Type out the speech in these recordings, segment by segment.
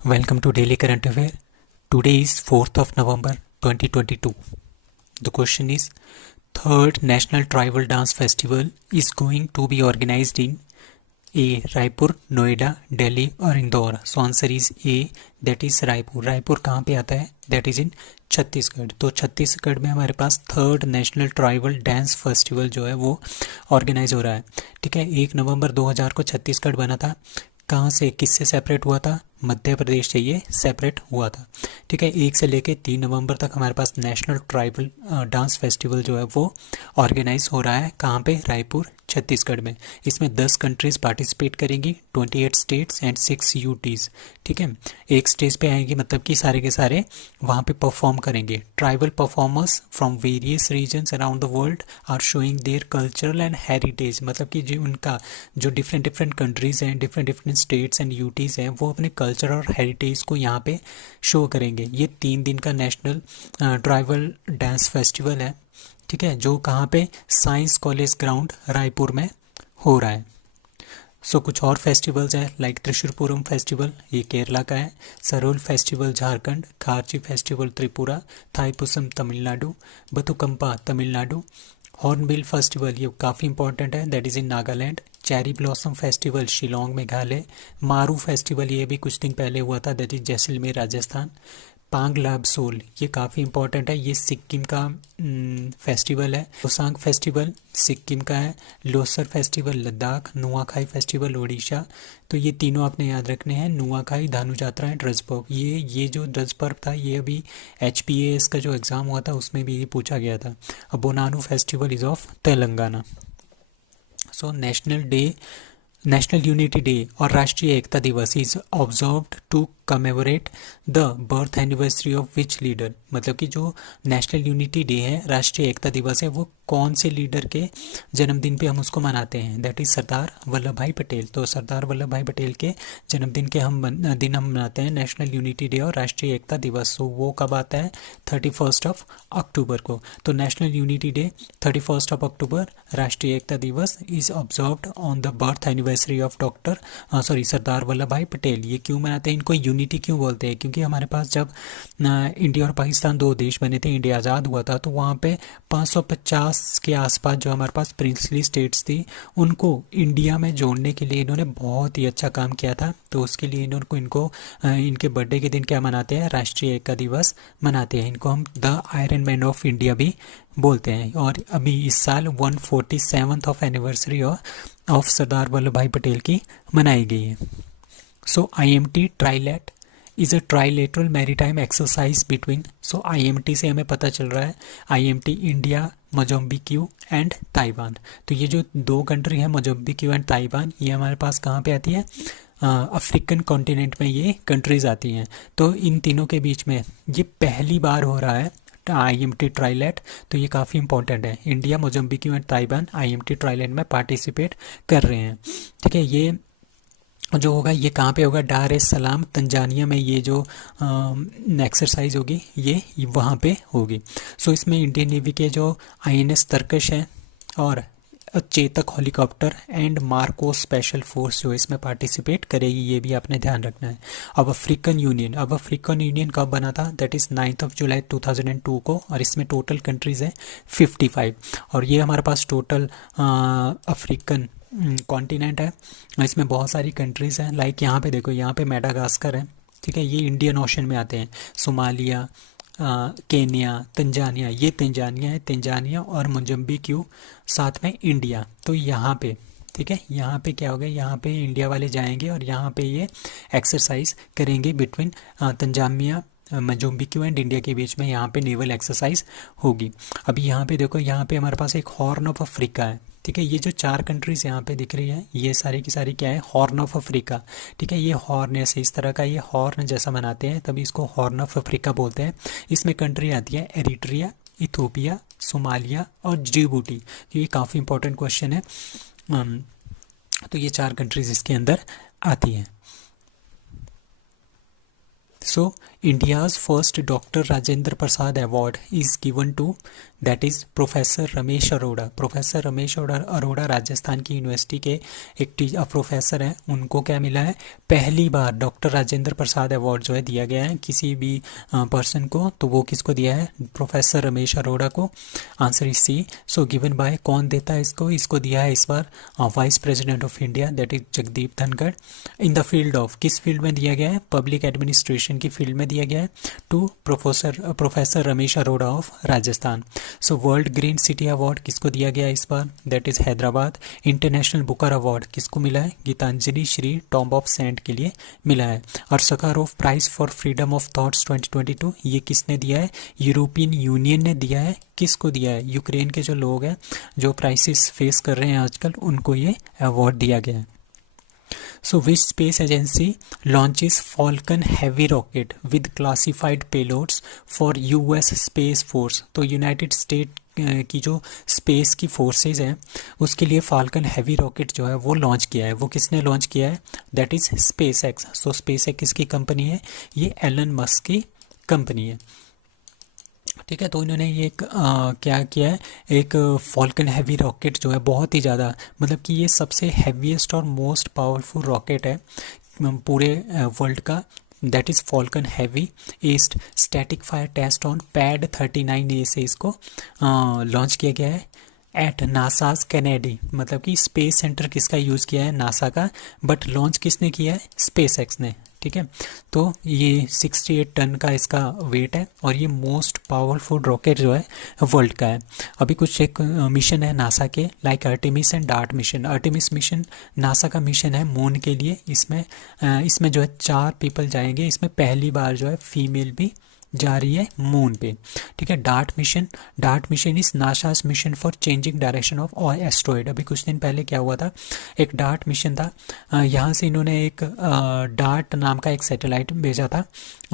Welcome to Daily Current Affair. Today is 4th of November 2022. The question is, third National Tribal Dance Festival is going to be organized in A. Raipur, Noida, Delhi or Indore. So answer is A, that is Raipur. Raipur कहाँ पे आता है? That is in Chhattisgarh. तो छत्तीसगढ़ में हमारे पास third national tribal dance festival जो है वो ऑर्गेनाइज हो रहा है. ठीक है, 1 नवंबर 2000 को छत्तीसगढ़ बना था. कहाँ से, किससे सेपरेट हुआ था? मध्य प्रदेश से ये सेपरेट हुआ था. ठीक है, 1 से लेके 3 नवंबर तक हमारे पास नेशनल ट्राइबल डांस फेस्टिवल जो है वो ऑर्गेनाइज हो रहा है. कहाँ पे? रायपुर, छत्तीसगढ़ में. इसमें 10 कंट्रीज पार्टिसिपेट करेंगी, 28 स्टेट्स एंड 6 यूटीज़. ठीक है, एक स्टेज पे आएंगे, मतलब कि सारे के सारे वहाँ पे परफॉर्म करेंगे. Tribal performers from various regions around the world are showing their cultural and heritage. मतलब कि जो उनका जो डिफरेंट कंट्रीज हैं, डिफरेंट स्टेट्स एंड यूटीज़ हैं, वो अपने कल्चर और हेरिटेज को यहाँ पे शो करेंगे. ये 3 दिन का नेशनल ट्राइबल डांस फेस्टिवल है. ठीक है, जो कहाँ पे? साइंस कॉलेज ग्राउंड रायपुर में हो रहा है. सो कुछ और फेस्टिवल्स हैं लाइक त्रिशूरपुरम फेस्टिवल, ये केरला का है. Sarhul festival Jharkhand, Kharchi festival Tripura, Thaipusam Tamil Nadu, Bathukamma Tamil Nadu. Hornbill festival ये काफ़ी इंपॉर्टेंट है, that is in Nagaland. Cherry blossom festival Shillong Meghalaya. मारू फेस्टिवल ये भी कुछ दिन पहले हुआ था, दैट इज जैसलमेर राजस्थान. पांग लाबसोल ये काफ़ी इंपॉर्टेंट है, ये सिक्किम का फेस्टिवल है. लोसांग फेस्टिवल सिक्किम का है. लोसर फेस्टिवल लद्दाख. नुआखाई फेस्टिवल उड़ीसा. तो ये तीनों आपने याद रखने हैं, नुआखाई, धानु यात्रा एंड ड्रज पर्व. ये जो ड्रज पर्व था ये अभी HPAS का जो एग्ज़ाम हुआ था उसमें भी ये पूछा गया था. अब Bonalu festival is of Telangana. So national unity day और राष्ट्रीय एकता दिवस is observed to commemorate the birth anniversary of which leader. मतलब कि जो नेशनल यूनिटी डे है, राष्ट्रीय एकता दिवस है, वो कौन से लीडर के जन्मदिन पे हम उसको मनाते हैं? दैट इज सरदार वल्लभ भाई पटेल. तो सरदार वल्लभ भाई पटेल के जन्मदिन के हम मनाते हैं नेशनल यूनिटी डे और राष्ट्रीय एकता दिवस. तो वो कब आता है? 31 ऑफ अक्टूबर को. तो national unity day 31 of October, राष्ट्रीय एकता दिवस is observed on the birth anniversary of Sardar Vallabh Bhai Patel. ये क्यों मनाते हैं? इनको यूनिटी क्यों बोलते हैं? क्योंकि हमारे पास जब इंडिया और पाकिस्तान 2 देश बने थे, इंडिया आज़ाद हुआ था, तो वहाँ पे 550 के आसपास जो हमारे पास प्रिंसली स्टेट्स थी, उनको इंडिया में जोड़ने के लिए इन्होंने बहुत ही अच्छा काम किया था. तो उसके लिए इनके बर्थडे के दिन क्या मनाते हैं? राष्ट्रीय एकता दिवस मनाते हैं. इनको हम the iron man of India भी बोलते हैं. और अभी इस साल 147th of anniversary of Sardar Vallabh Bhai Patel की मनाई गई है. So IMT trilat is a trilateral maritime exercise between. So IMT से हमें पता चल रहा है, IMT India, Mozambique and Taiwan. तो ये जो 2 कंट्री है, मोजम्बिक्यू एंड ताइवान, ये हमारे पास कहाँ पे आती है? अफ्रीकन कॉन्टिनेंट में ये कंट्रीज आती हैं. तो इन तीनों के बीच में ये पहली बार हो रहा है IMT ट्राइलेट. तो ये काफ़ी इंपॉर्टेंट है. India, Mozambique and Taiwan IMT ट्राइलेट में पार्टिसिपेट कर रहे हैं. ठीक है, ये जो होगा ये कहाँ पे होगा? डार एस सलाम तंजानिया में ये जो एक्सरसाइज होगी ये वहाँ पे होगी. सो इसमें इंडियन नेवी के जो INS तर्कश हैं और Chetak helicopter and Marcos special force जो इसमें पार्टिसिपेट करेगी, ये भी आपने ध्यान रखना है. अब अफ्रीकन यूनियन कब बना था? दैट इज़ 9 जुलाई 2002 को. और इसमें टोटल कंट्रीज़ हैं 55. और ये हमारे पास टोटल अफ्रीकन कॉन्टिनेंट है. इसमें बहुत सारी कंट्रीज़ हैं. लाइक यहाँ पे देखो, यहाँ पे मेडागास्कर है. ठीक है, ये इंडियन ओशन में आते हैं. सोमालिया, केन्या, तंजानिया, ये तंजानिया और मोजम्बिक्यू, साथ में इंडिया. तो यहाँ पे ठीक है, यहाँ पे क्या होगा? यहाँ पे इंडिया वाले जाएंगे और यहाँ पे ये एक्सरसाइज करेंगे बिटवीन तंजानिया, मोजम्बिक्यू एंड इंडिया के बीच में. यहाँ पे नेवल एक्सरसाइज होगी. अभी यहाँ पे देखो, यहाँ पे हमारे पास एक हॉर्न ऑफ अफ्रीका है. ठीक है, ये जो 4 कंट्रीज यहाँ पे दिख रही है, ये सारी की सारी क्या है? Horn of Africa. ठीक है, ये हॉर्न ऐसे इस तरह का ये हॉर्न जैसा बनाते हैं, तभी इसको हॉर्न ऑफ अफ्रीका बोलते हैं. इसमें कंट्री आती है एरिट्रिया, इथोपिया, सोमालिया और जिबूटी. ये काफ़ी इंपॉर्टेंट क्वेश्चन है. तो ये 4 कंट्रीज इसके अंदर आती हैं. So, India's first Dr. Rajendra Prasad Award is given to that is professor Ramesh Arora. Professor Ramesh Arora Rajasthan की यूनिवर्सिटी के एक प्रोफेसर हैं, उनको क्या मिला है, पहली बार डॉक्टर राजेंद्र प्रसाद अवार्ड जो है दिया गया है किसी भी पर्सन को, तो वो किसको दिया है, प्रोफेसर रमेश अरोड़ा को। Answer is C. So given by, कौन देता है इसको, इसको दिया है इस बार vice president of India that is Jagdeep Dhankhar. In the field of, किस फील्ड में दिया गया है, पब्लिक एडमिनिस्ट्रेशन की फील्ड में दिया गया है to professor Ramesh Arora of Rajasthan. So world green city award किसको दिया गया इस बार, that is Hyderabad. International Booker award किसको मिला है, Geetanjali Shree tomb of sand के लिए मिला है। और Sakharov prize for freedom of thoughts 2022 ये किसने दिया है, यूरोपियन यूनियन ने दिया है। किसको दिया है, यूक्रेन के जो लोग हैं जो क्राइसिस फेस कर रहे हैं आजकल, उनको ये अवार्ड दिया गया है। So which space agency launches Falcon Heavy rocket with classified payloads for US Space Force? तो यूनाइटेड स्टेट की जो स्पेस की फोर्सेस हैं उसके लिए फाल्कन हैवी रॉकेट जो है वो लॉन्च किया है। वो किसने लॉन्च किया है, that is space x. So space x किसकी कंपनी है, ये एलन मस्क की कंपनी है। ठीक है, तो इन्होंने ये क्या किया है, एक फॉल्कन हैवी रॉकेट जो है बहुत ही ज़्यादा, मतलब कि ये सबसे हैवीएस्ट और मोस्ट पावरफुल रॉकेट है पूरे वर्ल्ड का, दैट इज़ फॉल्कन हैवी ईस्ट static fire test on pad 39A से इसको लॉन्च किया गया है एट नासाज कैनेडी। मतलब कि स्पेस सेंटर किसका यूज़ किया है, नासा का, बट लॉन्च किसने किया है, स्पेस एक्स ने। ठीक है, तो ये 68 टन का इसका वेट है और ये मोस्ट पावरफुल रॉकेट जो है वर्ल्ड का है। अभी कुछ एक मिशन है नासा के, like Artemis and dart mission. Artemis mission NASA का मिशन है मून के लिए, इसमें जो है 4 पीपल जाएंगे, इसमें पहली बार जो है फीमेल भी जा रही है मून पे। ठीक है, dart mission is NASA's mission for changing direction of asteroid. अभी कुछ दिन पहले क्या हुआ था, एक डार्ट मिशन था, यहाँ से इन्होंने एक डार्ट नाम का एक सैटेलाइट भेजा था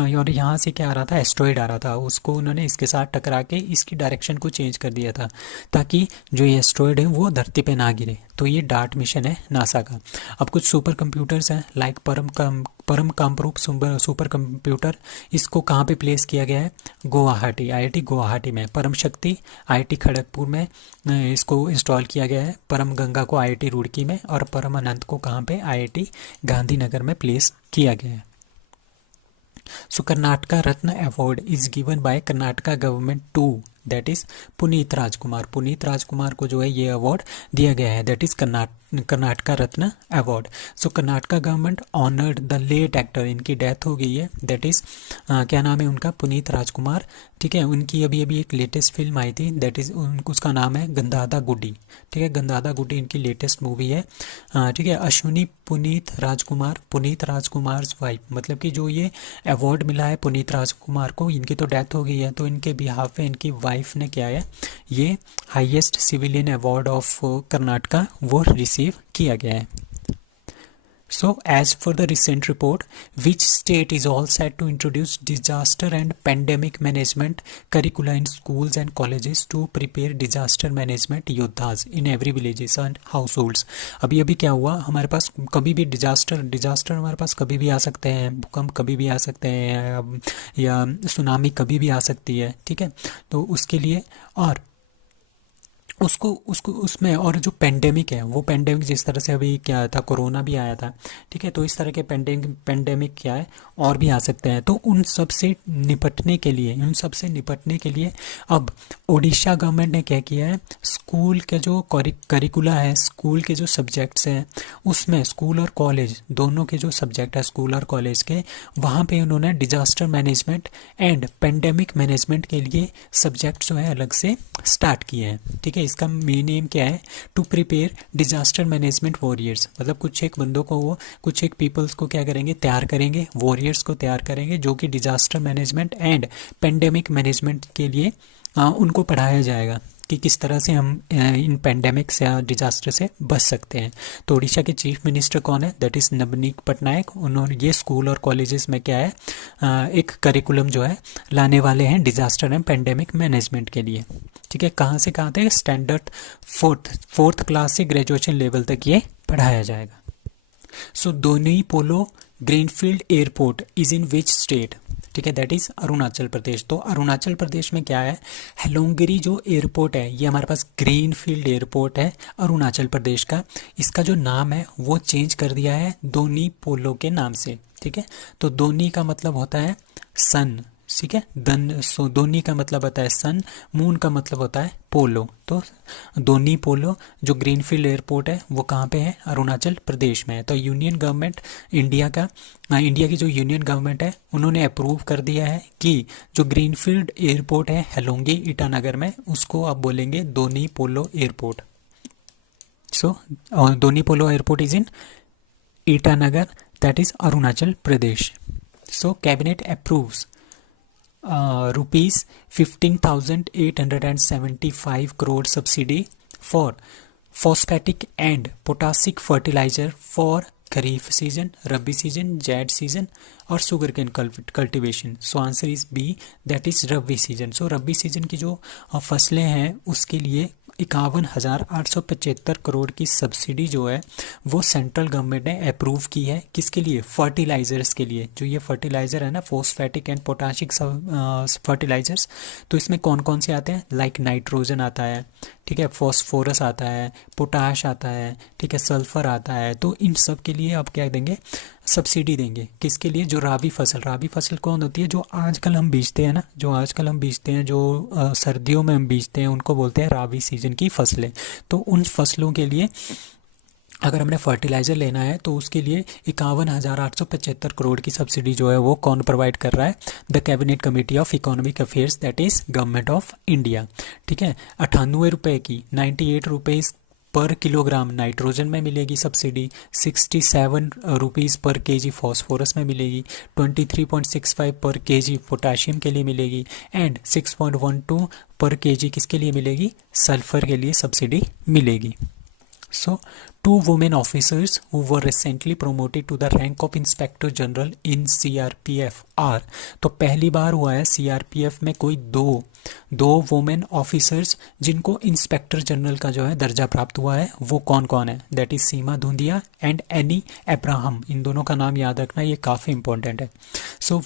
और यहाँ से क्या आ रहा था, एस्ट्रॉयड आ रहा था, उसको उन्होंने इसके साथ टकरा के इसकी डायरेक्शन को चेंज कर दिया था ताकि जो ये एस्ट्रॉयड है वो धरती पे ना गिरे। तो ये डार्ट मिशन है नासा का। अब कुछ सुपर कंप्यूटर्स हैं, लाइक परम कामरूप सुपर कंप्यूटर, इसको कहाँ पे प्लेस किया गया है, गुवाहाटी, IIT गुवाहाटी में। परम शक्ति IIT खड़गपुर में इसको इंस्टॉल किया गया है। परम गंगा को IIT रुड़की में और परम अनंत को कहाँ पे, IIT गांधीनगर में प्लेस किया गया है। So Karnataka Ratna award is given by Karnataka government to, that is Puneeth Rajkumar. Puneeth Rajkumar को जो है ये अवार्ड दिया गया है, that is Karnataka Ratna award. So Karnataka government honoured the late actor, इनकी डेथ हो गई है, दैट इज क्या नाम है उनका, पुनीत राजकुमार। ठीक है, उनकी अभी एक लेटेस्ट फिल्म आई थी, दैट इज उसका नाम है गंदादा गुड्डी। ठीक है, गंदादा गुड्डी इनकी लेटेस्ट मूवी है। ठीक है, अश्विनी पुनीत राजकुमार वाइफ, मतलब कि जो ये अवार्ड मिला है पुनीत राजकुमार को, इनकी तो डेथ हो गई है, तो इनके बिहाफ पे इनकी वाइफ ने क्या है, ये highest civilian award of Karnataka वो रिसीव किया गया है। So, as for the recent report, which state is all set to introduce disaster and pandemic management curricula in schools and colleges to prepare disaster management योद्धास in every villages and households? अभी क्या हुआ, हमारे पास कभी भी disaster हमारे पास कभी भी आ सकते हैं, भूकंप कभी भी आ सकते हैं या सुनामी कभी भी आ सकती है। ठीक है, तो उसके लिए और उसको उसमें, और जो पेंडेमिक है वो पेंडेमिक जिस तरह से अभी क्या आया था, कोरोना भी आया था। ठीक है, तो इस तरह के पेंडेमिक क्या है और भी आ सकते हैं। तो उन सब से निपटने के लिए अब ओडिशा गवर्नमेंट ने क्या किया है, स्कूल के जो करिकुला है, स्कूल के जो सब्जेक्ट्स हैं उसमें, स्कूल और कॉलेज दोनों के जो सब्जेक्ट है स्कूल और कॉलेज के, वहाँ पे उन्होंने disaster management and pandemic management के लिए सब्जेक्ट जो है अलग से स्टार्ट किए हैं। ठीक है, इसका मेन एम क्या है, to prepare disaster management warriors. मतलब कुछ एक बंदों को वो, कुछ एक पीपल्स को क्या करेंगे, तैयार करेंगे, वॉरियर्स को तैयार करेंगे जो कि disaster management and pandemic management के लिए उनको पढ़ाया जाएगा कि किस तरह से हम इन पेंडेमिक्स या डिजास्टर से बच सकते हैं। तो उड़ीसा के चीफ मिनिस्टर कौन है, दैट इज़ नवनीत पटनायक। उन्होंने ये स्कूल और कॉलेजेस में क्या है, एक करिकुलम जो है लाने वाले हैं डिजास्टर एंड पेंडेमिक मैनेजमेंट के लिए। ठीक है, कहाँ से कहाँ तक, स्टैंडर्ड फोर्थ क्लास से ग्रेजुएशन लेवल तक ये पढ़ाया जाएगा। So Donyi Polo greenfield airport is in which state, ठीक है, दैट इज़ अरुणाचल प्रदेश। तो अरुणाचल प्रदेश में क्या है, हेलोंगिरी जो एयरपोर्ट है ये हमारे पास ग्रीन फील्ड एयरपोर्ट है अरुणाचल प्रदेश का। इसका जो नाम है वो चेंज कर दिया है दोनी पोलो के नाम से। ठीक है, तो दोनी का मतलब होता है सन, ठीक है, दोनी का मतलब होता है सन, मून का मतलब होता है पोलो। तो दोनी पोलो जो ग्रीनफील्ड एयरपोर्ट है वो कहाँ पे है, अरुणाचल प्रदेश में है। तो यूनियन गवर्नमेंट इंडिया की जो यूनियन गवर्नमेंट है उन्होंने अप्रूव कर दिया है कि जो ग्रीनफील्ड एयरपोर्ट है हेलोंगी ईटानगर में, उसको आप बोलेंगे Donyi Polo airport. So Donyi Polo airport is in Itanagar, that is Arunachal Pradesh. So cabinet approves rupees 15,875 crore subsidy for phosphatic and potassic fertilizer for kharif season, rabi season, zaid season और sugar cane cultivation. So answer is B, that is rabi season. So rabi season की जो फसलें हैं उसके लिए 51,875 करोड़ की subsidy जो है वो सेंट्रल गवर्नमेंट ने अप्रूव की है। किसके लिए, फर्टिलाइजर्स के लिए। जो ये फर्टिलाइजर है ना, फोस्फेटिक एंड पोटाशिक फर्टिलाइजर्स, तो इसमें कौन कौन से आते हैं, लाइक नाइट्रोजन आता है, ठीक है, फॉस्फोरस आता है, पोटाश आता है, ठीक है, सल्फर आता है। तो इन सब के लिए आप क्या देंगे, सब्सिडी देंगे। किसके लिए, जो राबी फसल कौन होती है, जो आजकल हम बीजते हैं ना, जो सर्दियों में हम बीजते हैं उनको बोलते हैं राबी सीजन की फसलें। तो उन फसलों के लिए अगर हमने फर्टिलाइज़र लेना है तो उसके लिए 51,875 करोड़ की सब्सिडी जो है वो कौन प्रोवाइड कर रहा है, the cabinet committee of economic affairs, that is government of India. ठीक है, 98 रुपये की 98 रुपीज़ पर किलोग्राम नाइट्रोजन में मिलेगी सब्सिडी, 67 रुपीज़ पर केजी फॉस्फोरस में मिलेगी, 23.65 पर केजी पोटाशियम के लिए मिलेगी एंड 6.12 पर केजी किसके लिए मिलेगी, सल्फर के लिए सब्सिडी मिलेगी। So, 2 women officers who were recently promoted to the rank of Inspector General in CRPF are, तो पहली बार हुआ है CRPF में कोई दो वुमेन ऑफिसर्स जिनको इंस्पेक्टर जनरल का जो है दर्जा प्राप्त हुआ है, वो कौन कौन है, that is Seema Dhundhiya and Annie Abraham. इन दोनों का नाम याद रखना, ये काफ़ी इंपॉर्टेंट है। सो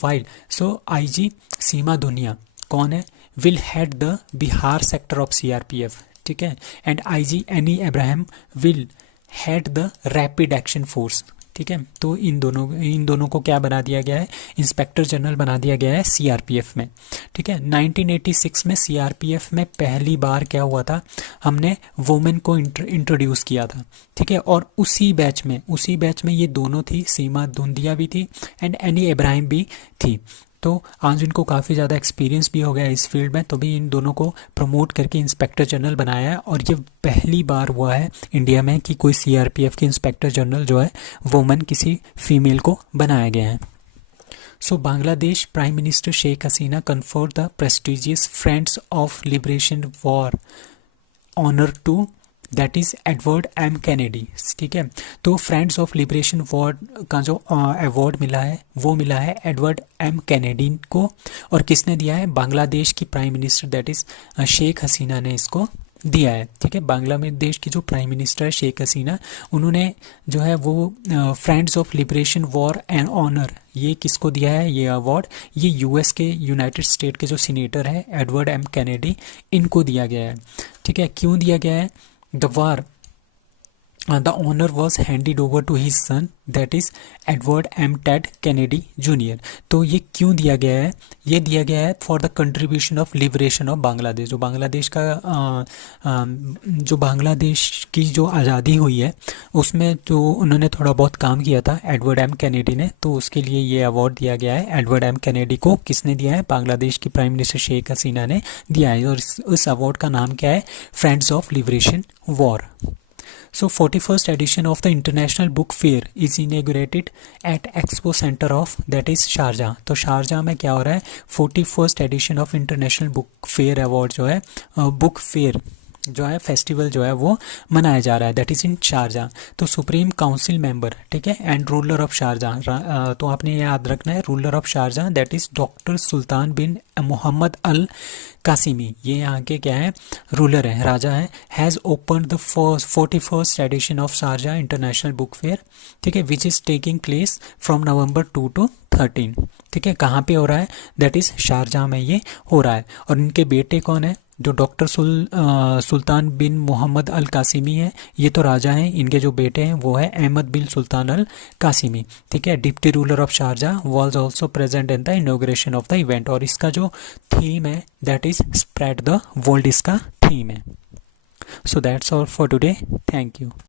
IG सीमा धुंधिया कौन है, will head the Bihar sector of CRPF, ठीक है, and IG any Abraham will head the rapid action force. ठीक है, तो इन दोनों को क्या बना दिया गया है, इंस्पेक्टर जनरल बना दिया गया है CRPF में। ठीक है, 1986 में CRPF में पहली बार क्या हुआ था, हमने वुमेन को इंट्रोड्यूस किया था। ठीक है, और उसी बैच में ये दोनों थी, सीमा धुंधिया भी थी एंड एनी अब्राहम भी थी। तो आज इनको काफ़ी ज़्यादा एक्सपीरियंस भी हो गया इस फील्ड में, तो भी इन दोनों को प्रमोट करके इंस्पेक्टर जनरल बनाया है। और ये पहली बार हुआ है इंडिया में कि कोई CRPF के इंस्पेक्टर जनरल जो है वुमन किसी फीमेल को बनाया गया है। So Bangladesh prime minister Sheikh Hasina conferred the prestigious friends of liberation war honour to, that is Edward M Kennedy. ठीक है, तो फ्रेंड्स ऑफ लिबरेशन वॉर का जो अवार्ड मिला है वो मिला है एडवर्ड M कैनेडी को। और किसने दिया है, बांग्लादेश की prime minister that is Sheikh Hasina ने इसको दिया है। ठीक है, बांग्लादेश की जो प्राइम मिनिस्टर है शेख हसीना, उन्होंने जो है वो friends of liberation war and honour, ये किसको दिया है ये अवार्ड, ये US के यूनाइटेड स्टेट के जो सीनेटर है एडवर्ड M कैनेडी, इनको दिया गया है। ठीक है, क्यों दिया गया है, the honor was handed over to his son, that is Edward M. Ted Kennedy Jr. तो ये क्यों दिया गया है, ये दिया गया है for the contribution of liberation of Bangladesh. जो बांग्लादेश की जो आज़ादी हुई है उसमें जो उन्होंने थोड़ा बहुत काम किया था एडवर्ड M कैनेडी ने, तो उसके लिए ये अवार्ड दिया गया है एडवर्ड M कैनेडी को। किसने दिया है, बांग्लादेश की प्राइम मिनिस्टर शेख हसीना ने दिया है। और इस अवार्ड का नाम क्या है, friends of liberation war. So 41st edition of the International Book Fair is inaugurated at Expo Center of, that is Sharjah. तो शारजाह में क्या हो रहा है, 41st edition of International Book Fair award जो है, बुक फेयर जो है फेस्टिवल जो है वो मनाया जा रहा है, दैट इज़ इन शारजाह। तो सुप्रीम काउंसिल मेंबर, ठीक है, एंड रूलर ऑफ शारजाह, तो आपने ये याद रखना है, ruler of Sharjah that is doctor Sultan bin Muhammad al Qasimi, ये यहाँ के क्या है, रूलर है, राजा है। Has open the 41st edition of Sharjah international book fair, ठीक है, which is taking place from November 2 to 13। ठीक ठीक है, कहाँ पे हो रहा है, दैट इज़ शारजाह में ये हो रहा है। और इनके बेटे कौन है, जो doctor Sultan bin Muhammad al Qasmi है, ये तो राजा हैं, इनके जो बेटे हैं वो है अहमद बिन सुल्तान अल कासिमी। ठीक है, deputy ruler of Sharjah was also present in the inauguration of the event. और इसका जो थीम है that is spread the world, इसका थीम है। So that's all for today, thank you.